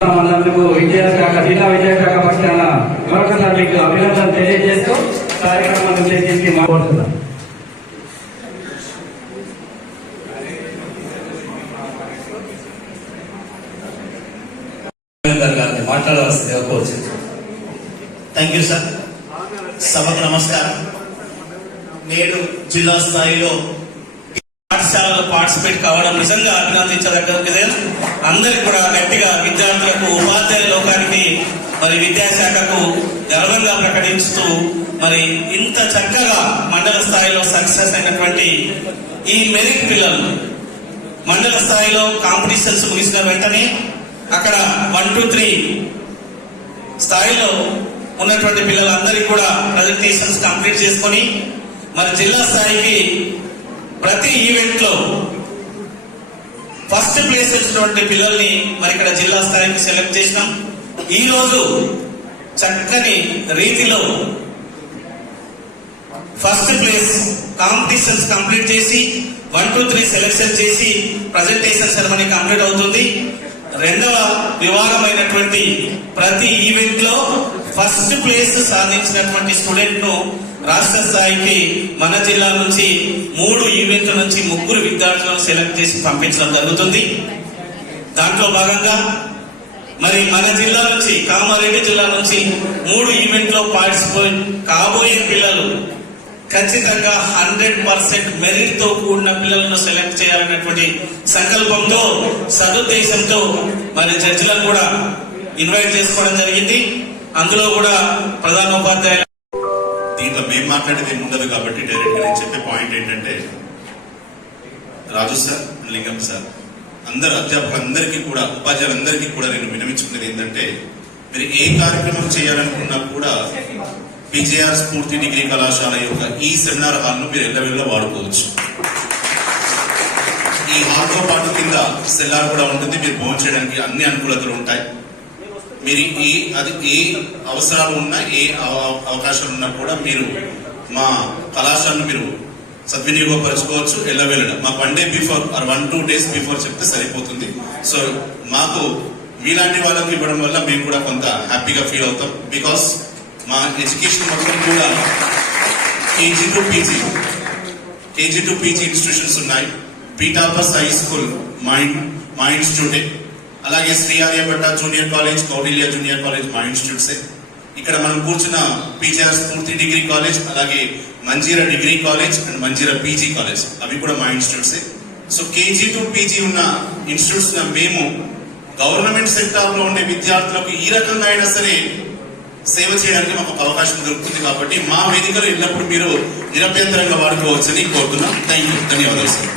మనందుకు విద్యాశాఖ జిల్లా విద్యాశాఖ పక్షాన మరొకసారి మీకు తెలియజేస్తూ ఉద్దేశించి మాట్లాడుతున్నాం థ్యాంక్ యూ సార్ సభకు నమస్కారం. నేడు జిల్లా స్థాయిలో పాఠశాలలో పార్టిసిపేట్ కావడం నిజంగా అభినందించదగ్గదే. విషయం అందరికి కూడా గట్టిగా విద్యార్థులకు ఉపాధ్యాయ లోకానికి మరి విద్యాశాఖకు గర్వంగా ప్రకటించుతూ మరి ఇంత చక్కగా మండల స్థాయిలో సక్సెస్ అయినటువంటి ఈ మెరిట్ పిల్లలు మండల స్థాయిలో కాంపిటీషన్స్ ముగిసిన వెంటనే అక్కడ వన్ టూ త్రీ స్థాయిలో ఉన్నటువంటి పిల్లలందరికీ కూడా ప్రజెంటేషన్స్ కంప్లీట్ చేసుకొని మరి జిల్లా స్థాయికి ప్రతి ఈవెంట్లో ఫస్ట్ ప్లేస్ వచ్చినటువంటి పిల్లల్ని మరి ఇక్కడ జిల్లా స్థాయికి సెలెక్ట్ చేసినాం. ఈ రోజు చక్కని రీతిలో ఫస్ట్ ప్లేస్ కాంపిటీషన్స్ కంప్లీట్ చేసి వన్ టూ త్రీ సెలెక్షన్ చేసి ప్రజెంటేషన్ సెరమనీ కంప్లీట్ అవుతుంది. రెండవ విభాగమైనటువంటి ప్రతి ఈవెంట్లో ఫస్ట్ ప్లేస్ సాధించినటువంటి స్టూడెంట్ను రాష్ట్ర స్థాయికి మన జిల్లా నుంచి మూడు ఈవెంట్ల నుంచి ముగ్గురు విద్యార్థులను సెలెక్ట్ చేసి పంపించడం జరుగుతుంది. దాంట్లో భాగంగా మరి మన జిల్లా నుంచి కామారెడ్డి జిల్లా నుంచి మూడు ఈవెంట్లో పార్టిసిపేట్ కాబోయే పిల్లలు ఖచ్చితంగా హండ్రెడ్ పర్సెంట్ మెరిట్తో కూడిన పిల్లలను సెలెక్ట్ చేయాలనేటువంటి సంకల్పంతో సదుద్దేశంతో మరి జడ్జిలను కూడా ఇన్వైట్ చేసుకోవడం జరిగింది. అందులో కూడా ప్రధాన ఉపాధ్యాయులు దీంట్లో మేము మాట్లాడేది ఏమి ఉండదు కాబట్టి డైరెక్ట్గా నేను చెప్పే పాయింట్ ఏంటంటే రాజు సార్ లింగం సార్ అందరు అధ్యాపకులందరికీ కూడా ఉపాధ్యాయులందరికీ కూడా నేను వినమించుకునేది ఏంటంటే మీరు ఏ కార్యక్రమం చేయాలనుకున్నా కూడా పిజేఆర్ స్ఫూర్తి డిగ్రీ కళాశాల యొక్క ఈ సెమినార్ హాల్ను మీరు ఎల్లవెల్ల వాడుకోవచ్చు. ఈ హాల్తో పాటు కింద సెల్లార్ కూడా ఉంటుంది మీరు భోజనం చేయడానికి అన్ని అనుకూలతలు ఉంటాయి. మీరు ఏ అది ఏ అవసరాలు ఉన్నా ఏ అవ- అవకాశాలు ఉన్నా కూడా మీరు మా కళాశాలను మీరు సద్వినియోగపరచుకోవచ్చు వెళ్ళడం. మా one day before or one two days before చెప్తే సరిపోతుంది. సో మాకు మీలాంటి వాళ్ళకి ఇవ్వడం వల్ల మేము కూడా కొంత హ్యాపీగా ఫీల్ అవుతాం. బికాస్ మా ఎడ్యుకేషన్ మొత్తం కూడా KG to PG KG to PG institutions ఉన్నాయి. పీటాపస్ హై స్కూల్ మా ఇన్- మా ఇన్స్టిట్యూటే అలాగే Shri Aryabhatta junior college Kautilya junior college మా ఇన్స్టిట్యూట్సే ఇక్కడ మనం కూర్చున్న పీజీఆర్ స్ఫూర్తి డిగ్రీ కాలేజ్ అలాగే Manjeera degree college and Manjeera PG college. అవి కూడా మా ఇన్స్టిట్యూట్సే సో. కేజీ టు పీజీ ఉన్న ఇన్స్టిట్యూట్స్ మేము గవర్నమెంట్ సెక్టార్లో ఉండే విద్యార్థులకు ఈ రకంగా అయినా సరే సేవ చేయడానికి మాకు ఒక అవకాశం దొరుకుతుంది కాబట్టి మా వేదికలో ఎల్లప్పుడూ మీరు నిరభ్యంతరంగా వాడుకోవచ్చని కోరుతున్నాం. థ్యాంక్ యూ ధన్యవాదాలు సార్.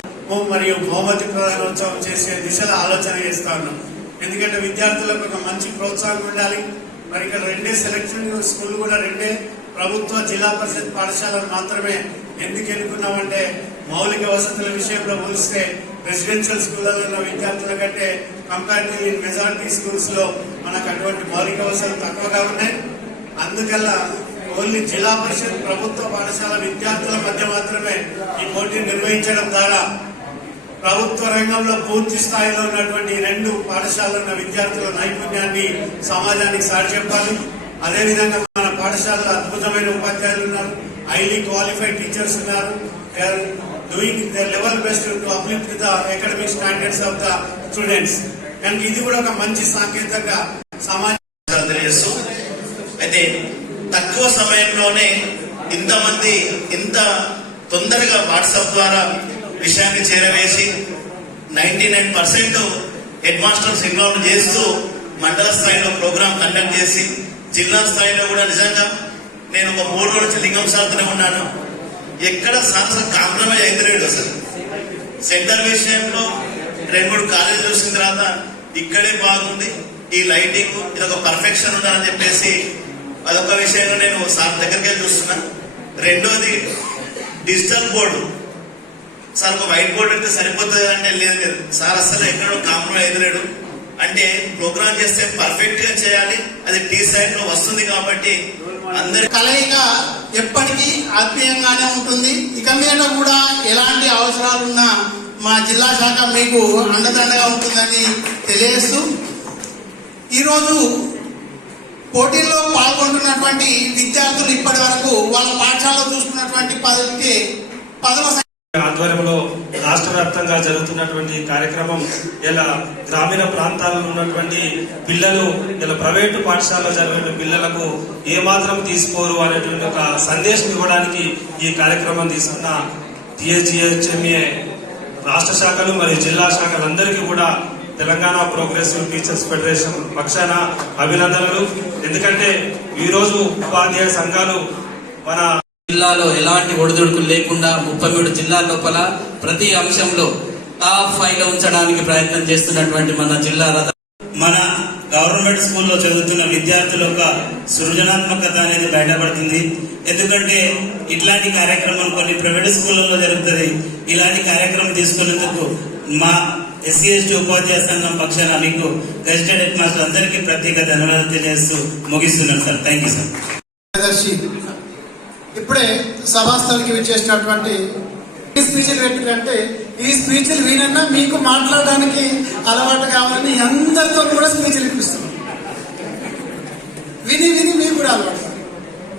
మరియు భౌమతి ప్రధానోత్సవం చేసే దిశలో ఆలోచన చేస్తా ఉన్నాం. ఎందుకంటే విద్యార్థులకు ఒక మంచి ప్రోత్సాహం ఉండాలి. మరి ఇక్కడ రెండే సెలక్షన్ స్కూల్ కూడా రెండే. ప్రభుత్వ జిల్లా పరిషత్ పాఠశాలలు మాత్రమే. ఎందుకు ఎన్నుకున్నామంటే మౌలిక వసతుల విషయంలో పోలిస్తే రెసిడెన్షియల్ స్కూళ్ళలో ఉన్న విద్యార్థుల కంటే కంపారిటివ్లీ మెజారిటీ స్కూల్స్లో మనకు అటువంటి మౌలిక వసతులు తక్కువగా ఉన్నాయి. అందువల్ల ఓన్లీ జిల్లా పరిషత్ ప్రభుత్వ పాఠశాల విద్యార్థుల మధ్య మాత్రమే ఈ పోటీ నిర్వహించడం ద్వారా ప్రభుత్వ రంగంలో పూర్తి స్థాయిలో ఉన్నటువంటి రెండు పాఠశాలలో ఉన్న విద్యార్థుల నైపుణ్యాన్ని సమాజానికి సాటి అదేవిధంగా మన పాఠశాలలో అద్భుతమైన ఉపాధ్యాయులు ఉన్నారు. హైలీ క్వాలిఫైడ్ టీచర్స్ ఉన్నారు. Doing the level best to uplift the academic standards of the students కనుక ఇది కూడా ఒక మంచి సాంకేతిక సమాజ తెలియజేస్తూ అయితే తక్కువ సమయంలోనే ఇంతమంది ఇంత తొందరగా వాట్సాప్ ద్వారా విషయాన్ని చేరవేసి ninety nine percent head masters involve చేస్తూ మండల స్థాయిలో ప్రోగ్రామ్ కండక్ట్ చేసి జిల్లా స్థాయిలో కూడా నిజంగా నేను ఒక మూడు రోజుల నుంచి లింగం సార్తోనే ఉన్నాను. ఎక్కడ సార్ కాంప్రమైజ్ అయితే అసలు. సెంటర్ విషయంలో రెండు మూడు కాలేజీలు చూసిన తర్వాత ఇక్కడే బాగుంది. ఈ లైటింగ్ ఇది ఒక పర్ఫెక్షన్ ఉండాలని చెప్పేసి అదొక విషయంలో నేను సార్ దగ్గరికి వెళ్ళి చూస్తున్నాను రెండోది డిజిటల్ బోర్డు. సార్ ఒక వైట్ బోర్డు అయితే సరిపోతుంది అంటే లేదు లేదు సార్ అసలు ఎక్కడో కాంప్రమైజ్ ఎదురాడు. అంటే ప్రోగ్రామ్ చేస్తే పర్ఫెక్ట్గా చేయాలి. అది టీ సైడ్లో వస్తుంది కాబట్టి అందరి కలయిక ఎప్పటికీ ఆత్మీయంగానే ఉంటుంది. ఇక మీద కూడా ఎలాంటి అవసరాలున్నా మా జిల్లా శాఖ మీకు అండదండగా ఉంటుందని తెలియజేస్తూ ఈరోజు పోటీల్లో పాల్గొంటున్నటువంటి విద్యార్థులు ఇప్పటి వరకు వాళ్ళ పాఠశాలలో చూసుకున్నటువంటి పదవికి పదవ సంఖ్య ఆధ్వర్యంలో రాష్ట్ర వ్యాప్తంగా జరుగుతున్నటువంటి కార్యక్రమం ఇలా గ్రామీణ ప్రాంతాల్లో ఉన్నటువంటి పిల్లలు ఇలా ప్రైవేటు పాఠశాలలో చదివిన పిల్లలకు ఏమాత్రం తీసుకోరు అనేటువంటి ఒక సందేశం ఇవ్వడానికి ఈ కార్యక్రమం తీసుకున్న టిఎస్జిహెచ్ఎంఏ రాష్ట్ర శాఖలు మరియు జిల్లా శాఖలందరికీ కూడా తెలంగాణ ప్రోగ్రెసివ్ టీచర్స్ ఫెడరేషన్ పక్షాన అభినందనలు. ఎందుకంటే ఈరోజు ఉపాధ్యాయ సంఘాలు మన జిల్లాలో ఎలాంటి ఒడిదుడుకులు లేకుండా ముప్పై మూడు జిల్లాల లోపల ప్రతి అంశంలో టాప్ ఫైవ్లో ఉంచడానికి ప్రయత్నం చేస్తున్నటువంటి మన జిల్లా రథ మన గవర్నమెంట్ స్కూల్లో చదువుతున్న విద్యార్థుల యొక్క సృజనాత్మకత అనేది బయటపడుతుంది. ఎందుకంటే ఇట్లాంటి కార్యక్రమం కొన్ని ప్రైవేట్ స్కూళ్ళలో జరుగుతుంది. ఇలాంటి కార్యక్రమం తీసుకునేందుకు మా ఎస్సీ ఎస్టీ ఉపాధ్యాయ సంఘం పక్షాన మీకు గెజిటెడ్ హెడ్ మాస్టర్ అందరికీ ప్రత్యేక ధన్యవాదాలు తెలియజేస్తూ ముగిస్తున్నాను సార్. థ్యాంక్ యూ సార్ ఇప్పుడే సభాస్థలికి విచ్చేసినటువంటి ఈ స్పీచ్లు పెట్టినంటే ఈ స్పీచ్లు వినన్నా మీకు మాట్లాడడానికి అలవాటు కావాలని అందరితో కూడా స్పీచ్లు ఇప్పిస్తున్నాం. విని విని మీకు కూడా అలవాటు.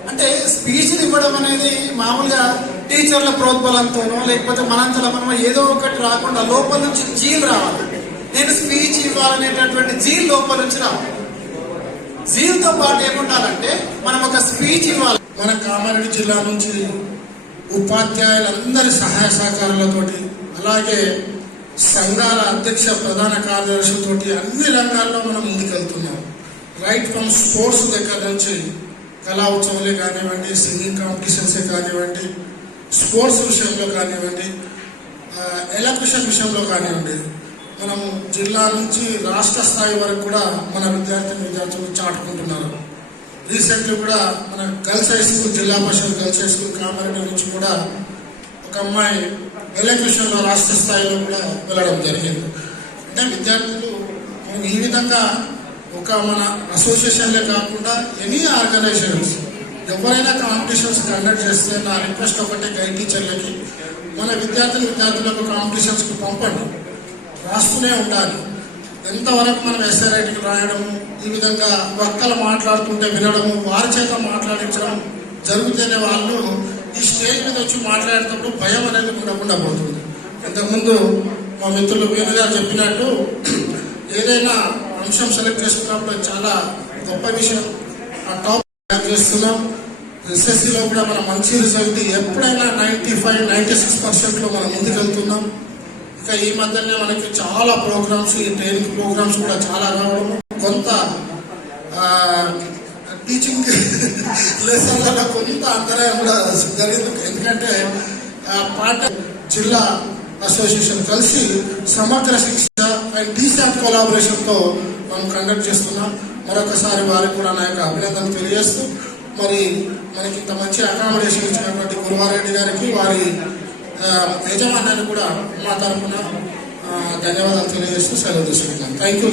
అంటే స్పీచ్లు ఇవ్వడం అనేది మామూలుగా టీచర్ల ప్రోద్బలంతోనో లేకపోతే మనంతలో మనం ఏదో ఒకటి రాకుండా లోపల నుంచి జీల్ రావాలి. నేను స్పీచ్ ఇవ్వాలనేటటువంటి జీల్ లోపల నుంచి రావాలి. జీల్తో పాటు ఏముండాలంటే మనం ఒక స్పీచ్ ఇవ్వాలి. మన కామారెడ్డి జిల్లా నుంచి ఉపాధ్యాయులందరి సహాయ సహకారాలతోటి అలాగే సంఘాల అధ్యక్ష ప్రధాన కార్యదర్శులతోటి అన్ని రంగాల్లో మనం ముందుకెళ్తున్నాం. రైట్ ఫ్రమ్ స్పోర్ట్స్ దగ్గర నుంచి కళా ఉత్సవాలే కానివ్వండి సింగింగ్ కాంపిటీషన్సే కానివ్వండి స్పోర్ట్స్ విషయంలో కానివ్వండి ఎలక్ట్రిషన్ విషయంలో కానివ్వండి మనం జిల్లా నుంచి రాష్ట్ర స్థాయి వరకు కూడా మన విద్యార్థి విద్యార్థులు చాటుకుంటున్నారు. రీసెంట్లీ కూడా మన girls high school Zilla Parishad girls high school Kamareddy నుంచి కూడా ఒక అమ్మాయి ఎలక్ట్రిషన్లో రాష్ట్ర స్థాయిలో కూడా వెళ్ళడం జరిగింది. అంటే విద్యార్థులు ఈ విధంగా ఒక మన అసోసియేషన్లే కాకుండా ఎనీ ఆర్గనైజేషన్స్ ఎవరైనా కాంపిటీషన్స్ కండక్ట్ చేస్తే నా రిక్వెస్ట్ ఒకటే గైడ్ టీచర్లకి మన విద్యార్థులు విద్యార్థులకు కాంపిటీషన్స్కి పంపండి. రాస్తూనే ఉండాలి. ఎంతవరకు మనం ఎస్ఐ రైటింగ్ ఈ విధంగా వక్తలు మాట్లాడుతుంటే వినడము వారి చేత మాట్లాడించడం జరుగుతూనే వాళ్ళు ఈ స్టేజ్ మీద వచ్చి మాట్లాడేటప్పుడు భయం అనేది ఉండకుండా పోతుంది. ఇంతకుముందు మా మిత్రులు వేణు గారు చెప్పినట్టు ఏదైనా అంశం సెలెక్ట్ చేసుకున్నప్పుడు చాలా గొప్ప విషయం. ఆ టాప్ చేస్తున్నాం. ఎస్ఎస్సిలో కూడా మన మంచి రిజల్ట్ ఎప్పుడైనా నైంటీ ఫైవ్ నైంటీ సిక్స్ పర్సెంట్లో మనం ముందుకెళ్తున్నాం. ఇంకా ఈ మధ్యనే మనకి చాలా ప్రోగ్రామ్స్ ఈ ట్రైనింగ్ ప్రోగ్రామ్స్ కూడా చాలా రావడం కొంత టీచింగ్ లెసన్లలో కొంత అంతరాయం కూడా జరిగింది. ఎందుకంటే పాట జిల్లా అసోసియేషన్ కలిసి సమగ్ర శిక్ష అండ్ డీసాట్ కొలాబరేషన్తో మనం కండక్ట్ చేస్తున్నాం. మరొకసారి వారికి కూడా నా యొక్క అభినందనలు తెలియజేస్తూ మరి మనకి ఇంత మంచి అకామిడేషన్ ఇచ్చినటువంటి గురువారెడ్డి గారికి వారి యజమానాన్ని కూడా మా తరఫున ధన్యవాదాలు తెలియజేస్తూ సెలవు తీసుకుంటాను థ్యాంక్ యూ